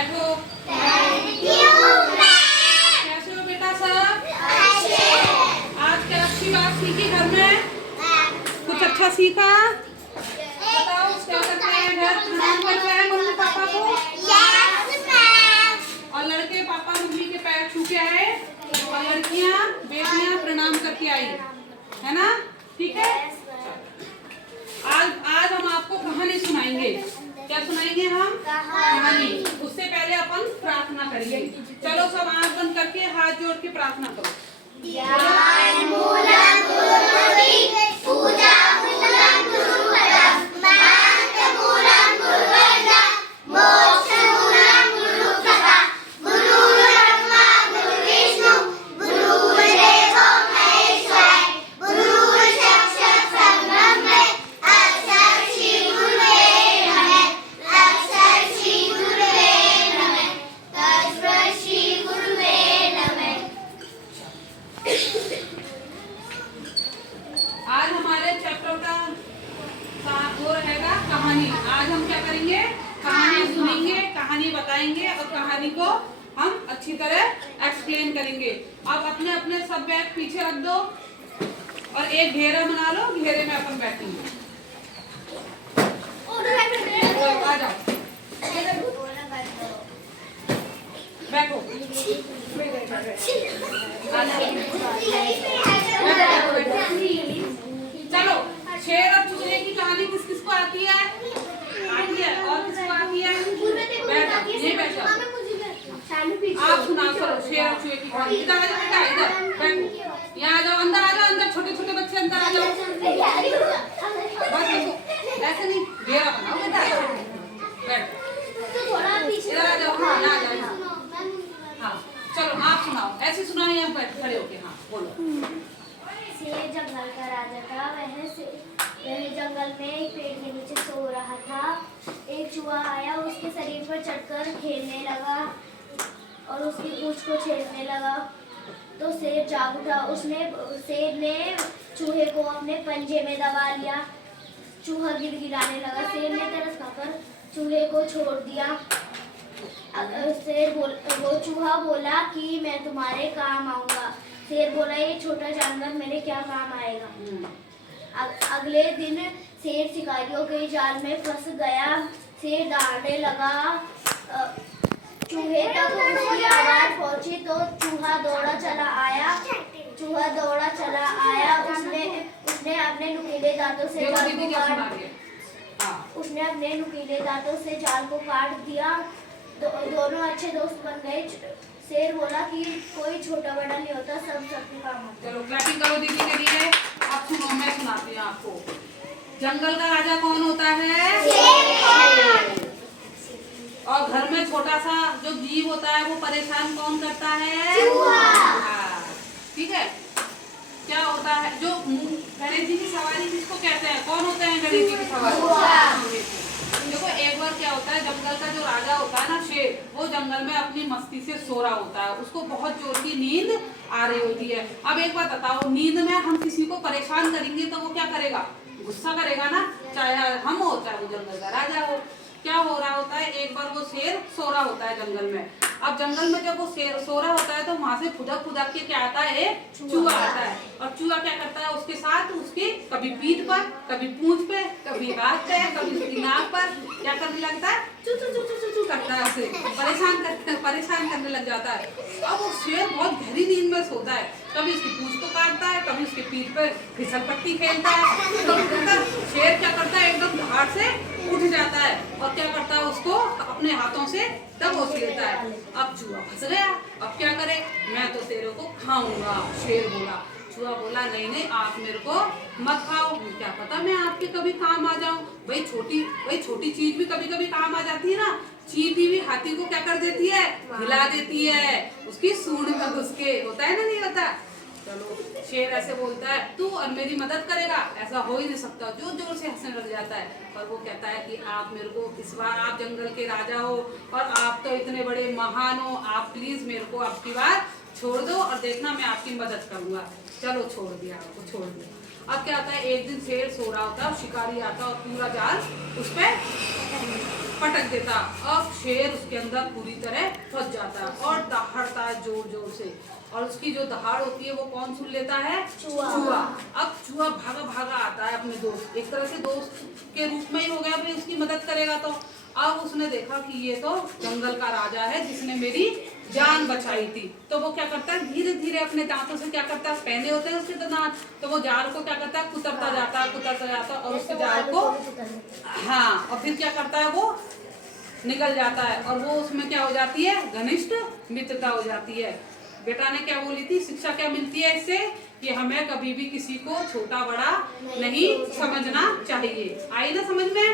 बैठो। कैसे हो बेटा सब? आज क्या अच्छी बात सीखी घर में? कुछ अच्छा सीखा? बताओ क्या करते हैं घर? प्रणाम कर रहे हैं मम्मी पापा को? और लड़के पापा मम्मी के पैर छू के आए और लड़कियां बेटियां प्रणाम करके आई, है ना? ठीक है। आज हम आपको कहानी सुनाएंगे। क्या सुनाएंगे हम? कहानी। उससे पहले अपन प्रार्थना करेंगे। चलो सब आंख बंद करके हाथ जोड़ के प्रार्थना करो। आज हमारे चैप्टर का वो रहेगा कहानी। आज हम क्या करेंगे? कहानी सुनेंगे, कहानी बताएंगे और कहानी को हम अच्छी तरह एक्सप्लेन करेंगे। अब अपने अपने सब बैग पीछे रख दो और एक घेरा बना लो, घेरे में अपन बैठेंगे। आ जाओ, बैठो। चलो शेर और चूहे की कहानी किस किस को आती है? आती है। और किसको आती है? बैठो, ये बैठो। आप सुना करो शेर और चूहे की कहानी। इधर आ जाओ बेटा, इधर बैठो। यहाँ आ जाओ, अंदर आ जाओ, अंदर छोटे छोटे बच्चे अंदर आ जाओ। बस देखो, ऐसे नहीं, घेरा बनाओ बेटा। बैठो, इधर आ जाओ। हाँ, यहाँ आ जाओ। हाँ, चलो आप सुनाओ। ऐसे सुनाओ, यहाँ बैठ खड़े होके। हाँ बोलो। शेर जंगल का राजा था। वह जंगल में एक पेड़ के नीचे सो रहा था। एक चूहा आया, उसके शरीर पर चढ़कर खेलने लगा और उसकी पूंछ को छेड़ने लगा। तो शेर जाग उठा। शेर ने चूहे को अपने पंजे में दबा लिया। चूहा गिड़गिड़ाने लगा। शेर ने तरस खाकर चूहे को छोड़ दिया। वो चूहा बोला कि मैं तुम्हारे काम आऊंगा। शेर बोला, ये छोटा जानवर मेरे क्या काम आएगा। अगले दिन शेर शिकारियों के जाल में फंस गया। शेर दौड़ने लगा। चूहे तक उसकी आवाज पहुंची तो चूहा दौड़ा चला आया। उसने अपने नुकीले दांतों से जाल को काट दिया। दोनों अच्छे दोस्त बन गए। शेर बोला कि कोई छोटा बड़ा नहीं होता, सब सबके काम होता है। चलो क्लैपिंग करो दीदी के लिए। आप सुनो, मैं सुनाती हूँ आपको। जंगल का राजा कौन होता है? शेर। और घर में छोटा सा जो जीव होता है वो परेशान कौन करता है? चूहा। ठीक है। क्या होता है जो गणेश जी की सवारी किसको कहते हैं? कौन होते हैं गणेश जी की सवारी? देखो एक बार क्या होता है, जंगल का जो राजा होता है ना शेर, वो जंगल में अपनी मस्ती से सो रहा होता है। उसको बहुत जोर की नींद आ रही होती है। अब एक बात बताओ, नींद में हम किसी को परेशान करेंगे तो वो क्या करेगा? गुस्सा करेगा ना, चाहे हम हो चाहे वो जंगल का राजा हो। क्या हो रहा होता है, एक बार वो शेर सो रहा होता है जंगल में। अब जंगल में जब वो शेर सो रहा होता है तो वहां से फुदक फुदक के क्या आता है? चूहा आता है। और चूहा क्या करता है उसके साथ? उसके कभी पीठ पर, कभी पूंछ पे, कभी हाथ पे, कभी उसकी नाक पर क्या करने लगता है? चू चू चू चू चू करता है, उसे परेशान करने लग जाता है। अब वो शेर बहुत गहरी नींद में सोता है। कभी उसकी पूंछ को काटता है, कभी उसके पीठ पे फिसल पट्टी खेलता है। शेर क्या करता है? एकदम धाड़ से उठ जाता है और क्या करता है? उसको अपने हाथों से दबोच लेता है। अब चूहा फंस गया। अब क्या करे? मैं तो तेरे को खाऊंगा, शेर बोला। चूहा बोला, नहीं नहीं, आप मेरे को मत खाओ, क्या पता मैं आपके कभी काम आ जाऊं। भाई छोटी चीज भी कभी कभी काम आ जाती है ना। चींटी भी हाथी को क्या कर देती है? हिला देती है, उसकी सूंड में घुस के। होता है ना, नहीं होता? चलो शेर ऐसे बोलता है, तू और मेरी मदद करेगा? ऐसा हो ही नहीं सकता। जोर जोर से हंसने लग जाता है। पर वो कहता है कि आप मेरे को, इस बार आप जंगल के राजा हो और आप तो इतने बड़े महान हो, आप प्लीज मेरे को अब की बार छोड़ दो और देखना मैं आपकी मदद करूंगा। चलो छोड़ दिया, आपको छोड़ दिया। अब क्या होता है, एक दिन शेर सो रहा होता है, शिकारी आता है और पूरा जाल उस पर पटक देता। अब शेर उसके अंदर पूरी तरह फंस जाता और दहाड़ता है जोर जोर से, और उसकी जो दहाड़ होती है वो कौन सुन लेता है? चूहा। अब चूहा भागा भागा आता है अपने दोस्त, एक तरह से दोस्त के रूप में ही हो गया, भाई उसकी मदद करेगा। तो अब उसने देखा कि ये तो जंगल का राजा है जिसने मेरी जान बचाई थी। तो वो क्या करता है, धीरे धीरे अपने दांतों से क्या करता है, पहने होते हैं उसके दांत, तो वो जाल को क्या करता है, कुतरता जाता है और उसके जाल को, हाँ, और फिर क्या करता है, वो निकल जाता है और वो उसमें क्या हो जाती है, घनिष्ठ मित्रता हो जाती है। बेटा ने क्या बोली थी, शिक्षा क्या मिलती है इससे, कि हमें कभी भी किसी को छोटा बड़ा नहीं समझना चाहिए। आई ना समझ में?